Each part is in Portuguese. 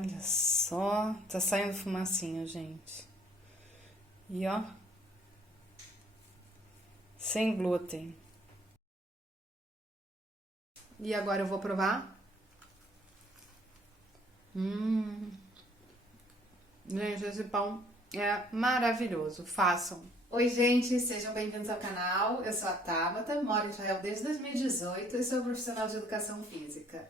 Olha só, tá saindo fumacinha, gente. E ó, sem glúten. E agora eu vou provar. Gente, esse pão é maravilhoso. Façam. Oi, gente, sejam bem-vindos ao canal. Eu sou a Tabata, moro em Israel desde 2018 e sou profissional de educação física.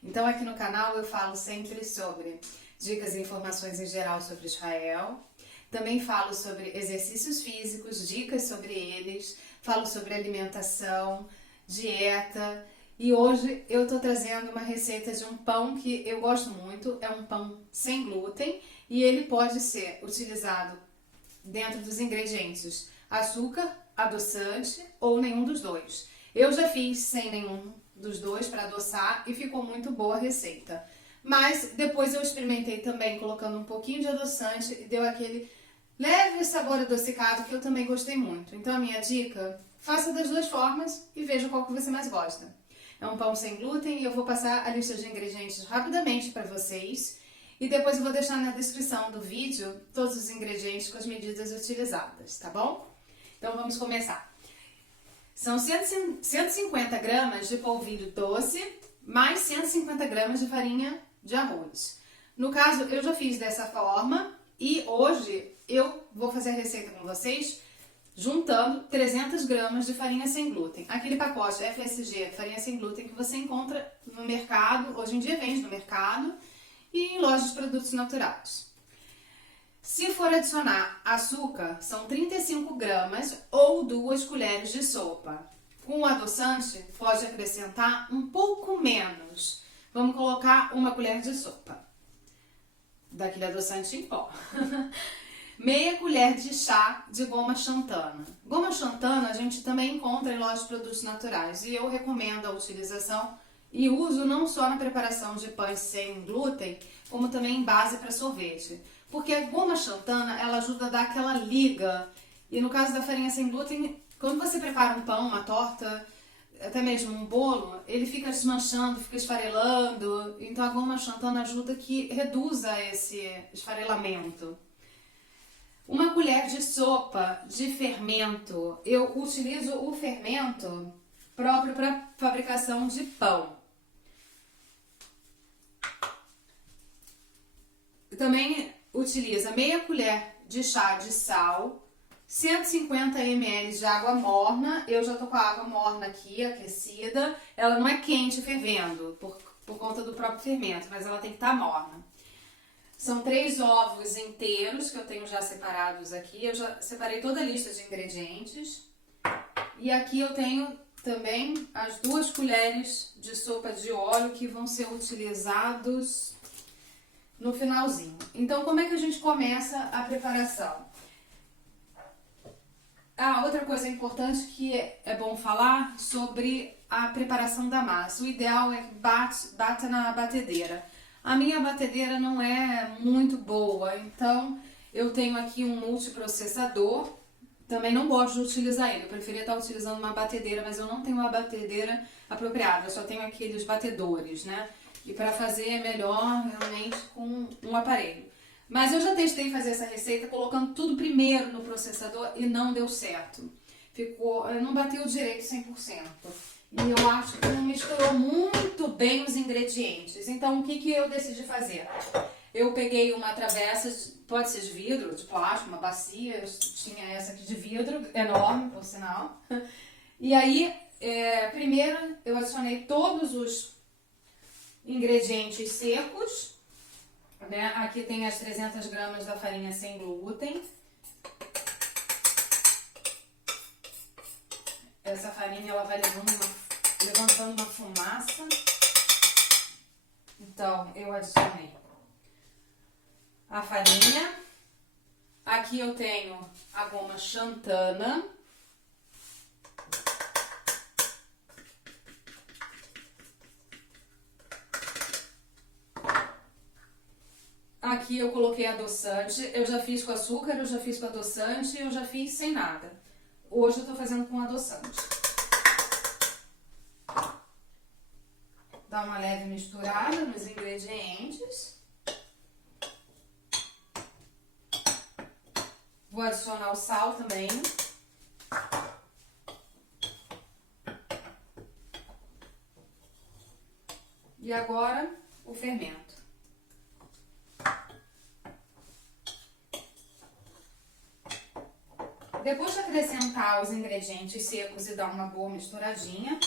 Então, aqui no canal eu falo sempre sobre dicas e informações em geral sobre Israel. Também falo sobre exercícios físicos, dicas sobre eles, falo sobre alimentação, dieta. E hoje eu tô trazendo uma receita de um pão que eu gosto muito, é um pão sem glúten e ele pode ser utilizado dentro dos ingredientes açúcar, adoçante ou nenhum dos dois. Eu já fiz sem nenhum dos dois para adoçar e ficou muito boa a receita. Mas depois eu experimentei também colocando um pouquinho de adoçante e deu aquele leve sabor adocicado que eu também gostei muito. Então a minha dica, faça das duas formas e veja qual que você mais gosta. É um pão sem glúten e eu vou passar a lista de ingredientes rapidamente para vocês. E depois eu vou deixar na descrição do vídeo todos os ingredientes com as medidas utilizadas, tá bom? Então vamos começar. São 150 gramas de polvilho doce, mais 150 gramas de farinha de arroz. No caso, eu já fiz dessa forma e hoje eu vou fazer a receita com vocês juntando 300 gramas de farinha sem glúten. Aquele pacote FSG, farinha sem glúten, que você encontra no mercado, hoje em dia vende no mercado e em lojas de produtos naturais. Se for adicionar açúcar, são 35 gramas ou 2 colheres de sopa. Com o adoçante, pode acrescentar um pouco menos. Vamos colocar 1 colher de sopa daquele adoçante em pó. Meia colher de chá de goma xantana. Goma xantana a gente também encontra em lojas de produtos naturais e eu recomendo a utilização e uso não só na preparação de pães sem glúten, como também em base para sorvete. Porque a goma xantana, ela ajuda a dar aquela liga. E no caso da farinha sem glúten, quando você prepara um pão, uma torta, até mesmo um bolo, ele fica desmanchando, fica esfarelando. Então a goma xantana ajuda que reduza esse esfarelamento. 1 colher de sopa de fermento. Eu utilizo o fermento próprio para fabricação de pão. Também utiliza meia colher de chá de sal, 150 ml de água morna. Eu já tô com a água morna aqui, aquecida. Ela não é quente fervendo, por conta do próprio fermento, mas ela tem que estar morna. São 3 ovos inteiros que eu tenho já separados aqui. Eu já separei toda a lista de ingredientes. E aqui eu tenho também as 2 colheres de sopa de óleo que vão ser utilizados no finalzinho. Então, como é que a gente começa a preparação? Outra coisa importante que é bom falar sobre a preparação da massa. O ideal é que bata na batedeira. A minha batedeira não é muito boa, então eu tenho aqui um multiprocessador. Também não gosto de utilizar ele, eu preferia estar utilizando uma batedeira, mas eu não tenho uma batedeira apropriada, eu só tenho aqueles batedores, né? E para fazer é melhor realmente com um aparelho. Mas eu já testei fazer essa receita colocando tudo primeiro no processador e não deu certo. Não bateu direito 100%. E eu acho que não misturou muito bem os ingredientes. Então, o que eu decidi fazer? Eu peguei uma travessa, pode ser de vidro, de plástico, uma bacia. Eu tinha essa aqui de vidro, enorme, por sinal. E aí, primeiro eu adicionei todos os ingredientes secos. Né? Aqui tem as 300 gramas da farinha sem glúten. Essa farinha ela vai levantando uma fumaça. Então, eu adicionei a farinha. Aqui eu tenho a goma xantana. Aqui eu coloquei adoçante. Eu já fiz com açúcar, eu já fiz com adoçante, eu já fiz sem nada. Hoje eu tô fazendo com adoçante. Dá uma leve misturada nos ingredientes. adicionar o sal também. E agora o fermento. Depois de acrescentar os ingredientes secos e dar uma boa misturadinha,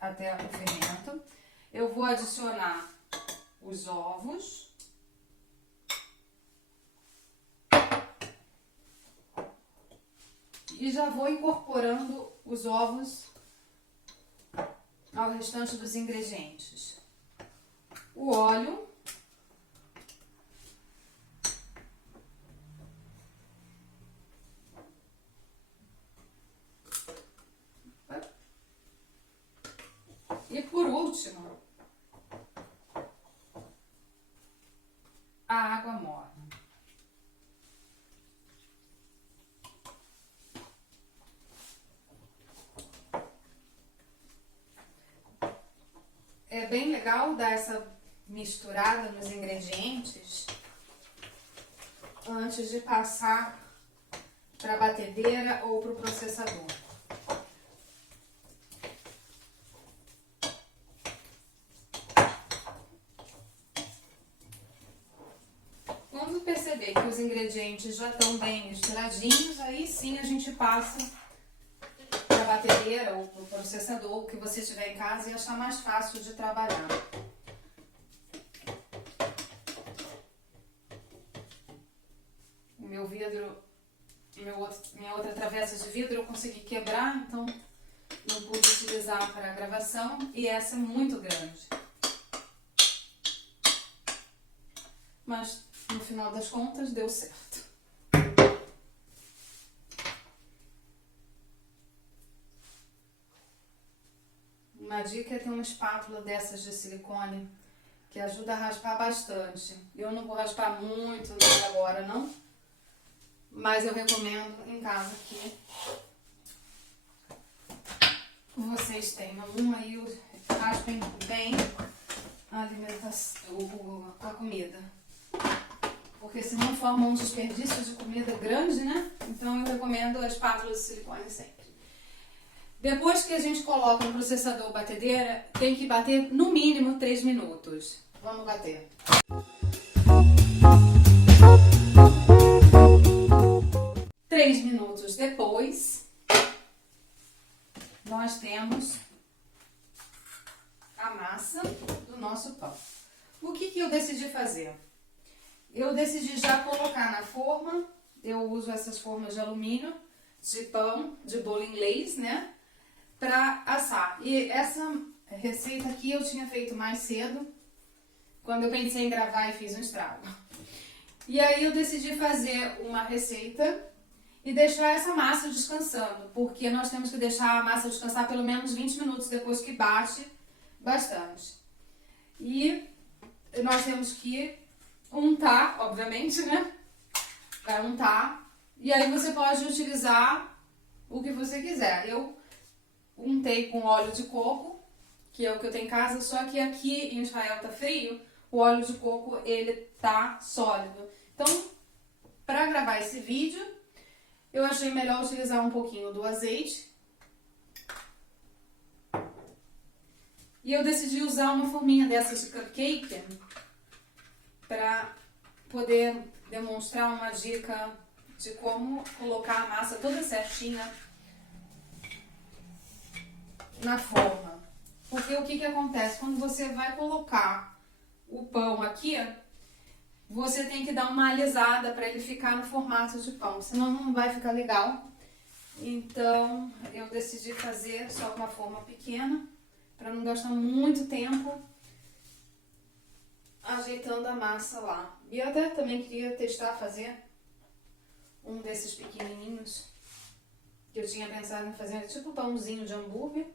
até o fermento, eu vou adicionar os ovos. E já vou incorporando os ovos ao restante dos ingredientes. O óleo. E por último, a água morna. É bem legal dar essa misturada nos ingredientes antes de passar para a batedeira ou para o processador. Quando perceber que os ingredientes já estão bem misturadinhos, aí sim a gente passa para a batedeira ou para o processador, o que você tiver em casa, e achar mais fácil de trabalhar. O meu vidro, minha outra travessa de vidro eu consegui quebrar, então não pude utilizar para a gravação, e essa é muito grande. Mas no final das contas deu certo. Uma dica é ter uma espátula dessas de silicone que ajuda a raspar bastante. Eu não vou raspar muito agora não, mas eu recomendo em casa que vocês tenham uma e raspem bem a alimentação, a comida. Porque senão forma um desperdício de comida grande, né? Então eu recomendo a espátula de silicone sempre. Depois que a gente coloca no processador ou batedeira, tem que bater no mínimo 3 minutos. Vamos bater. Três minutos depois, nós temos a massa do nosso pão. O que eu decidi fazer? Eu decidi já colocar na forma. Eu uso essas formas de alumínio, de pão, de bolo inglês, né? Para assar. E essa receita aqui eu tinha feito mais cedo, quando eu pensei em gravar e fiz um estrago. E aí eu decidi fazer uma receita e deixar essa massa descansando, porque nós temos que deixar a massa descansar pelo menos 20 minutos depois que bate bastante. E nós temos que untar, obviamente, né? Vai untar. E aí você pode utilizar o que você quiser. Eu untei com óleo de coco, que é o que eu tenho em casa, só que aqui em Israel tá frio, o óleo de coco ele tá sólido. Então, para gravar esse vídeo, eu achei melhor utilizar um pouquinho do azeite. E eu decidi usar uma forminha dessas de cupcake para poder demonstrar uma dica de como colocar a massa toda certinha na forma. Porque o que acontece? Quando você vai colocar o pão aqui, você tem que dar uma alisada para ele ficar no formato de pão, senão não vai ficar legal. Então eu decidi fazer só com uma forma pequena, para não gastar muito tempo ajeitando a massa lá. E eu até também queria testar fazer um desses pequenininhos, que eu tinha pensado em fazer tipo um pãozinho de hambúrguer.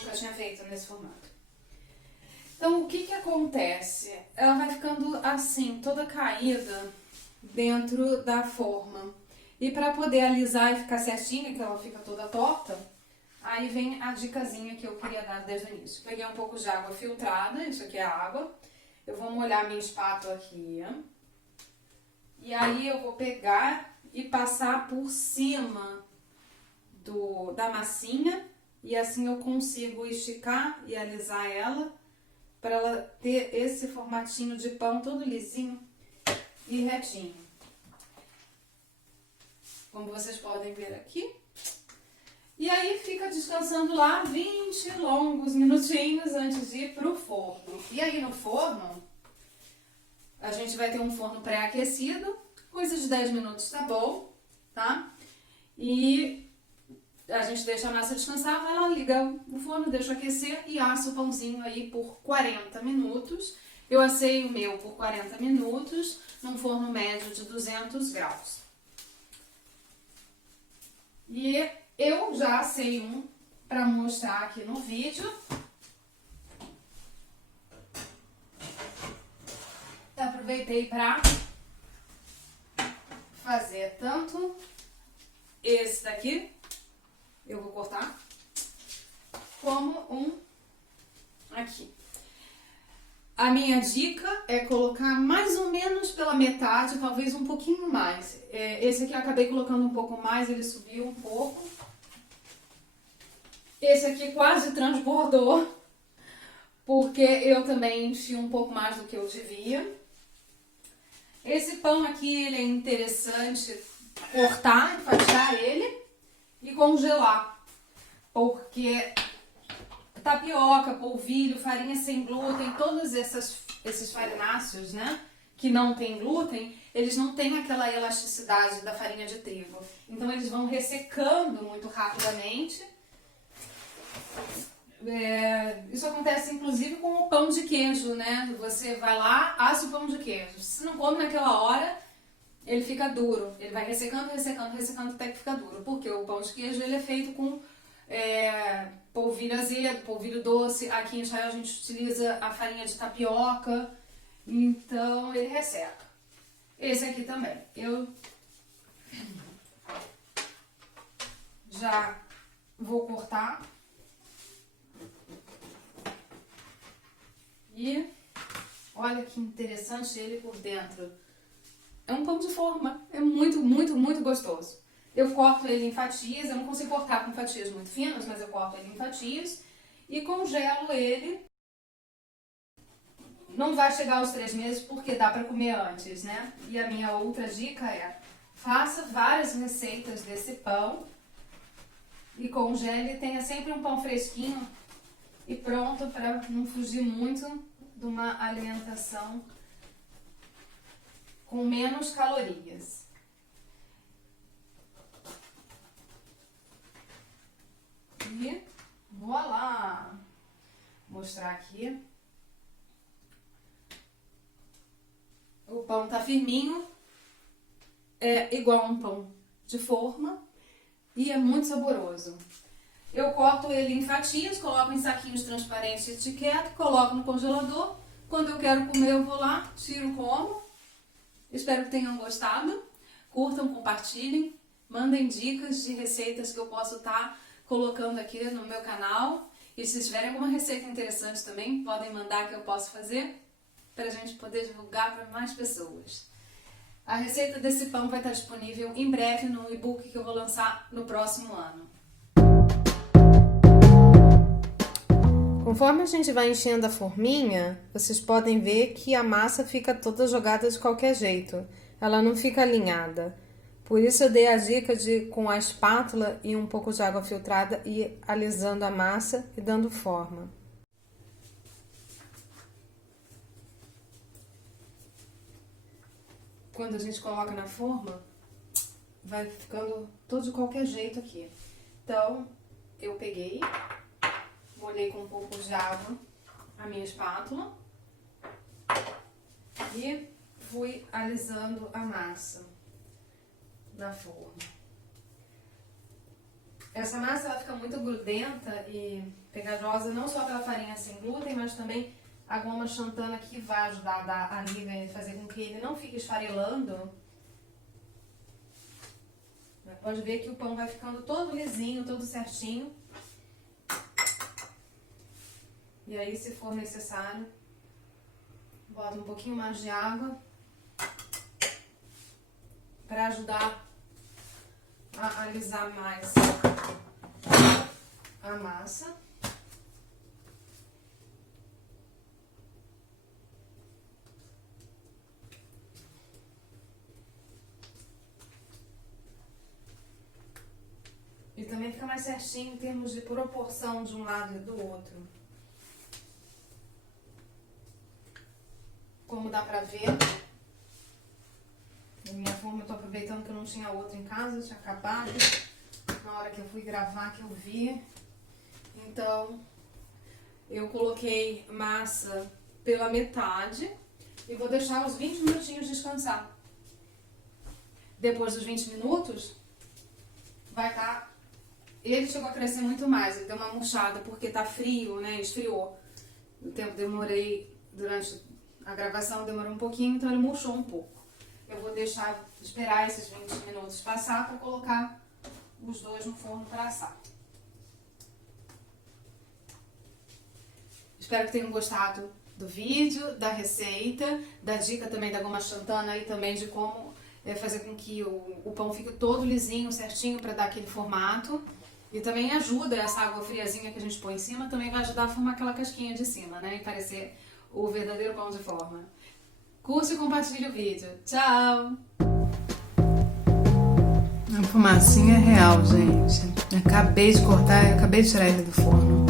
Nunca tinha feito nesse formato. Então, o que acontece? Ela vai ficando assim, toda caída dentro da forma. E para poder alisar e ficar certinha, que ela fica toda torta, aí vem a dicasinha que eu queria dar desde o início. Peguei um pouco de água filtrada, isso aqui é a água. Eu vou molhar minha espátula aqui. E aí eu vou pegar e passar por cima da massinha. E assim eu consigo esticar e alisar ela para ela ter esse formatinho de pão todo lisinho e retinho. Como vocês podem ver aqui. E aí fica descansando lá 20 longos minutinhos antes de ir pro forno. E aí no forno, a gente vai ter um forno pré-aquecido, coisa de 10 minutos tá bom, tá? E a gente deixa a massa descansar, vai lá, liga o forno, deixa aquecer e assa o pãozinho aí por 40 minutos. Eu assei o meu por 40 minutos, num forno médio de 200 graus. E eu já assei um para mostrar aqui no vídeo. Aproveitei para fazer tanto esse daqui, eu vou cortar, como um aqui. A minha dica é colocar mais ou menos pela metade, talvez um pouquinho mais. Esse aqui eu acabei colocando um pouco mais, ele subiu um pouco. Esse aqui quase transbordou, porque eu também enchi um pouco mais do que eu devia. Esse pão aqui, ele é interessante cortar, fatiar ele e congelar, porque tapioca, polvilho, farinha sem glúten, todos esses farináceos, né, que não tem glúten, eles não têm aquela elasticidade da farinha de trigo. Então eles vão ressecando muito rapidamente. Isso acontece inclusive com o pão de queijo, né? Você vai lá, assa o pão de queijo. Se não come naquela hora, ele fica duro. Ele vai ressecando, ressecando, ressecando até que fica duro. Porque o pão de queijo ele é feito com polvilho azedo, polvilho doce. Aqui em Israel a gente utiliza a farinha de tapioca. Então ele resseca. Esse aqui também. Eu já vou cortar. E olha que interessante ele por dentro. É um pão de forma. É muito, muito, muito gostoso. Eu corto ele em fatias. Eu não consigo cortar com fatias muito finas, mas eu corto ele em fatias. E congelo ele. Não vai chegar aos 3 meses porque dá pra comer antes, né? E a minha outra dica é: faça várias receitas desse pão. E congele. Tenha sempre um pão fresquinho e pronto para não fugir muito de uma alimentação com menos calorias. E voilá! Mostrar aqui. O pão tá firminho, é igual a um pão de forma e é muito saboroso. Eu corto ele em fatias, coloco em saquinhos transparentes de etiqueta, coloco no congelador. Quando eu quero comer, eu vou lá, tiro, como. Espero que tenham gostado. Curtam, compartilhem, mandem dicas de receitas que eu posso estar colocando aqui no meu canal. E se tiverem alguma receita interessante também, podem mandar que eu posso fazer para a gente poder divulgar para mais pessoas. A receita desse pão vai estar disponível em breve no e-book que eu vou lançar no próximo ano. Conforme a gente vai enchendo a forminha, vocês podem ver que a massa fica toda jogada de qualquer jeito. Ela não fica alinhada. Por isso eu dei a dica de, com a espátula e um pouco de água filtrada, ir alisando a massa e dando forma. Quando a gente coloca na forma, vai ficando todo de qualquer jeito aqui. Então, eu peguei, molhei com um pouco de água a minha espátula e fui alisando a massa na forma. Essa massa ela fica muito grudenta e pegajosa, não só pela farinha sem glúten, mas também a goma xantana que vai ajudar a dar a liga e fazer com que ele não fique esfarelando. Pode ver que o pão vai ficando todo lisinho, todo certinho. E aí, se for necessário, bota um pouquinho mais de água para ajudar a alisar mais a massa. E também fica mais certinho em termos de proporção de um lado e do outro. Como dá pra ver, a minha forma eu tô aproveitando que eu não tinha outra em casa, tinha acabado. Na hora que eu fui gravar que eu vi. Então, eu coloquei massa pela metade e vou deixar os 20 minutinhos descansar. Depois dos 20 minutos, vai estar... Ele chegou a crescer muito mais, ele deu uma murchada porque tá frio, né? Esfriou. O tempo demorei, durante a gravação demorou um pouquinho, então ele murchou um pouco. Eu vou esperar esses 20 minutos passar para colocar os dois no forno para assar. Espero que tenham gostado do vídeo, da receita, da dica também da goma xantana e também de como fazer com que o pão fique todo lisinho, certinho para dar aquele formato. E também ajuda essa água friazinha que a gente põe em cima, também vai ajudar a formar aquela casquinha de cima, né? E parecer o verdadeiro pão de forma. Curte e compartilhe o vídeo. Tchau! A fumacinha é real, gente. Acabei de cortar, acabei de tirar ele do forno.